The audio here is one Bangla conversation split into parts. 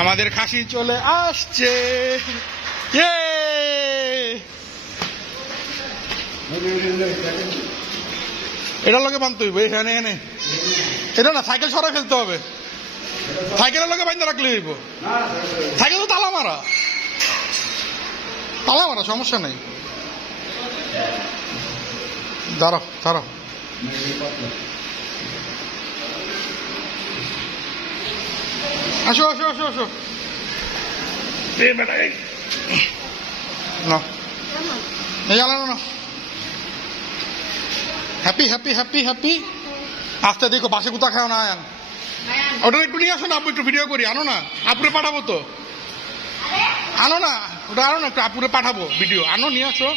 আমাদের খাসি চলে আসছে। এটার লোকে বানতে হইব, এখানে এনে এটা না, সাইকেল সরাই ফেলতে হবে, সাইকেলের লোকে বান্ধে রাখলে হইব। সাইকেল তো তালা মারা, তালা মারা, সমস্যা নেই। দাঁড়াও দাঁড়াও, আসো আসো আসো আসো। না, হ্যাপি হ্যাপি হ্যাপি হ্যাপি। আস্তে দেখো, বাসে কোথা খাও না। আয়ান ওটা একটু নিয়ে আসো না, আপু একটু ভিডিও করি। আনো না, আপুরে পাঠাবো তো। আনো না ওটা, আনো না, একটু আপুরে পাঠাবো ভিডিও। আনো, নিয়ে আসো।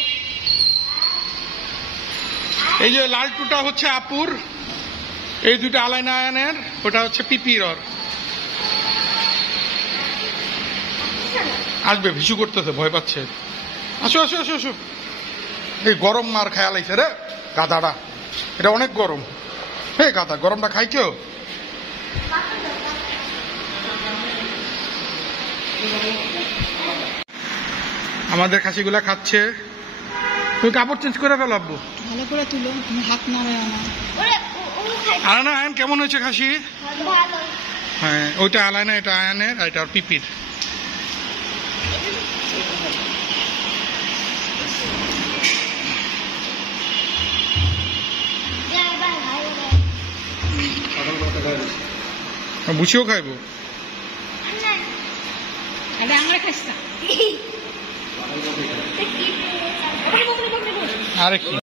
এই যে লালটুটা হচ্ছে আপুর, এই দুইটা আলাইনা আয়ানের, ওটা হচ্ছে পিপির। ওর আসবে, ভিসু করতেছে, ভয় পাচ্ছে। আসো আসো আসো আসো। এই গরম মার খেয়াল আইছে রে গাদাটা, এটা অনেক গরম। হে গাদা, গরমটা খাই কেউ? আমাদের খাসিগুলা খাচ্ছে। তুমি কাপড় চেঞ্জ করে ফেলো আব্বু, ভালো করে তুলো, তুমি হাত নামে আনা না। আয়ন কেমন হয়েছে খাসি? হ্যাঁ, ওইটা আলাইনা, এটা আয়ানের, আর এটা পিপির। বুঝিও খাইবো, আমরা খাইছি আরে কি